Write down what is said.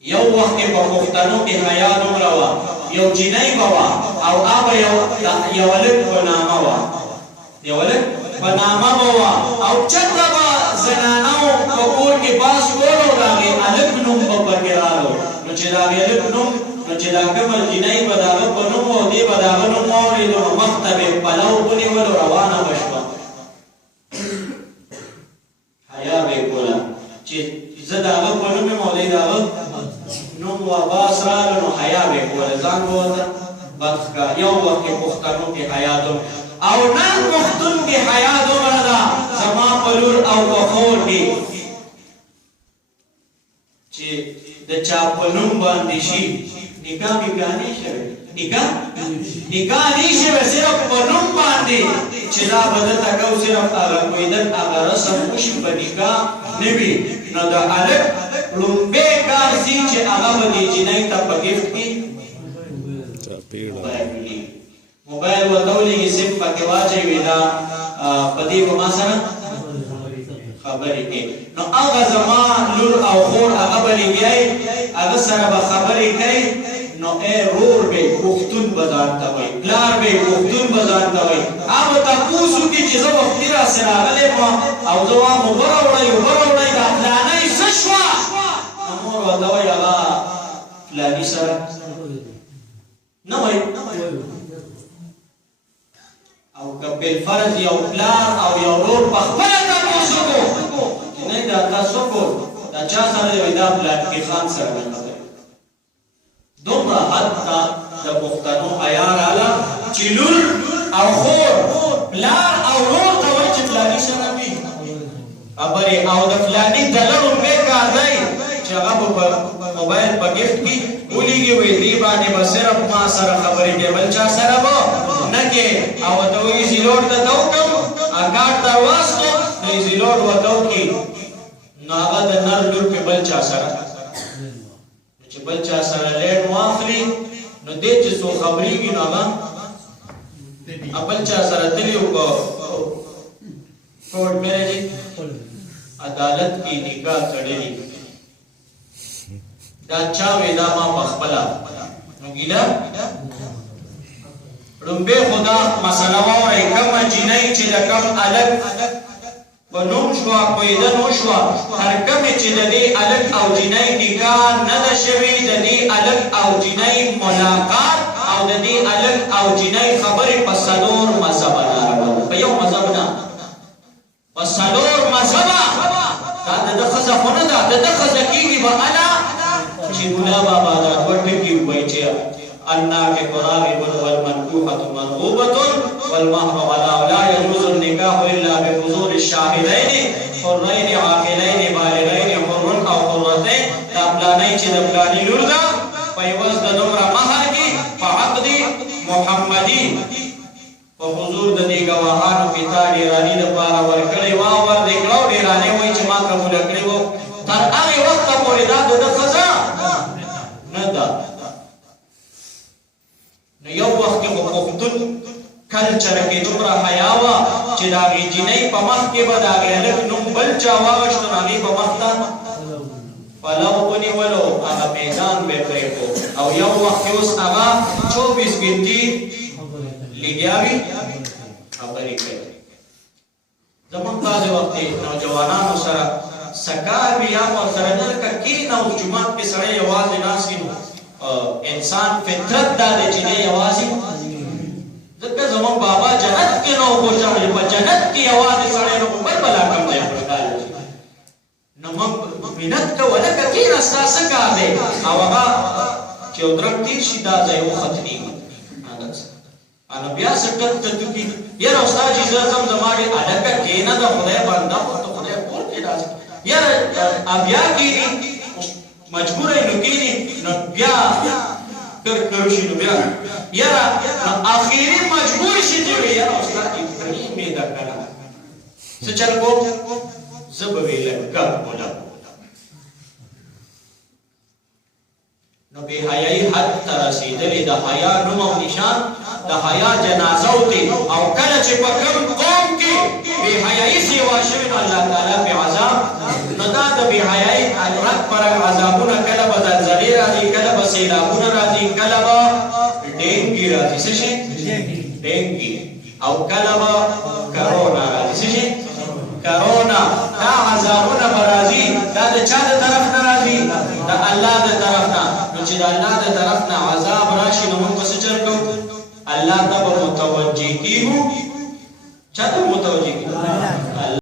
یو وخت په پښتنو کې حیا دومره وه یو جینۍ به وه او هغه یو هلک په نامه وه یو هلک په نامه به وه او چېرته به زنانو په کور کې باس کولو د هغې هلک نوم به پکې رالو نو چې د هغې هلک نوم نو چې دا کومه جینۍ به د هغه په نوم و دې به د هغه نوم واورېدو نو مخ ته به یې پلو ونیولو روانه به شوه حیا به یې کوله چې زه د هغه په نوم یم او دی د هغه نوم و باس رالو نو حیا به یې کوله ځان به ورته بد ښکاري یو وخت کې پښتنو کې حیا او نن پښتون کې حیا دومره ده زما په لور او په خور کې چې د چا په نوم باندې شي نکاح نه شوی نکاح نه شوی صرف په نوم باندې چې دا به دلته کو صرف هغه کویدل هغه رسم وشي په نکاح نه وي نو د هلک لومبی کار سي چې هغه به دې جینۍ ته په ګفټ کې موبایل ورته سیم پکې واچوي دا په دې به ما سره خبرې کوي نو هغه زما لور او خور هغه به لګیایي هغه سره به خبرې کوي نو رور به پښتون به ځان ته وایي پلار به پښتون به ځان ته وایي هغه تپوس وکړي چې زه وختي راسې راغلی یم او زه وایم اوبه راوړئ دا فلانۍ څه شوه نو مور ورته وایي هغه فلاني سره نه وایي او که بالفرض یو پلار او یو ورور په خپله تپوس وکړو چې نه دا تا څوک دا چا سره دی دا پلانکي خان سره مې خبرې دومره حد ته د پښتنو حیا راله چې لور او خور پلار او ورور ته وایي چې فلاني سره وي خبرې او د فلاني دله لومبی کار دی چې هغه به په موبایل په ګفټ کې ولیږي وایي دې باندې به صرف ما سره خبرې کوي بل چا سره به نه کې او ورته وایي زیلوډ ته وکړم کارت ته واستو نو یې زیلوډ ورته وکړي نو هغه د نر لور په بل چا سره چې بل چا سره لیډ واخلي نو دې چې څو خبرېږي نو هغه بل چا سره تلي وکړو کورټ میرج عدالت کې نکاح تړلي دا چا وی دا ما پخپلا نو ګیلا لومبی خدا مسله واورئ کومه جینۍ چې د کوم هلک په نوم شوه کویده نو شوه هر کومې چې د دې هلک او جینۍ نکاح نه ده شوې د دې هلک او جینۍ ملاقات او د دې هلک او جینۍ خبرې په څلور مذهبه نارول په یو مذهب نه په څلور مذهبه دا د ده ښځه خو نه ده د ده ښځه کېږي به هله چې ملا بابا دا دوه ټکي ووایي چې الناكح راغب والمنكوحة مرغوبة والمهر ولا لا يجوز النكاح إلا بحضور الشاهدين حرين عاقلين بالغين حر أو حرتين دا پلانۍ چې د پلاني لور ده په عوض د دومره مهر کې په عقد محمدي په حضور د دې ګواهانو کې تا ډېراني دپاره ورکړې وه وردې کړه او ډېرانې وایي چې ما قبوله کړې وه تر هغې وخته پورې دا د ده ښځه نه ده یو وخت کې پښتون کلچر کې دومره حیا وه چې د هغې جینۍ په مخ کې به د هغې هلک نوم بل چا واغشت نو هغې په مخ ته پلو ونیولو هغه میدان به یې پرېښود او یو وخت کې اوس هغه 24 ګنټې لګیا وي خبرې کوي زموږ بعضې وخت نوجوانانو سره سکار وي یا ورسره نه لکه کښېنه اوس جومات کې سړی یوازې ناست وي انسان فطرت دا دی چې دی یوازې ځکه زموږ بابا جنت کې نه و خوشحاله په جنت کې یوازې سړی نو بل بلا کوم ځای خوشحاله نو موږ منت کوو لکه کښېنه ستا څه کار دی او هغه چې یو درک تېر شي دا ځای وختنېږي نو بیا څه ټک ټکو کېږي یاره استاد چې زه ځم زما ډېر هلکه کښېنه د خدای بنده خو ته خدای کور کې راځي یاره بیا کېږي مجبور نو کېني نو بیا کر شي نو بیا یاره اخري مجبور شي چې وایي یاره استاد ابراهیم یې ده که نه څه چل کوم زه به ویې لږ بولم نو بې حیایي حد ته رسېدلې د حیا نوم او نشان د حیا جنازه وتې او کله چې په کوم قوم کې بې حیایي سیوا شوې نو الله تعالی پې عذاب نو دا د بې حیایي رنګ په رنګ عذابونه کله به زلزله سیلابونه راځي کله به ډینګي راځي څه شي ډینګي او کله به کرونا راځي څه شي کرونا دا عذابونه به راځي دا د چا د طرف نه راځي د الله د طرف نه نو چې د الله د طرف نه عذاب راشي نو موږ څه چل کوو الله ته به متوجه کیږو چا ته متوجه کیږو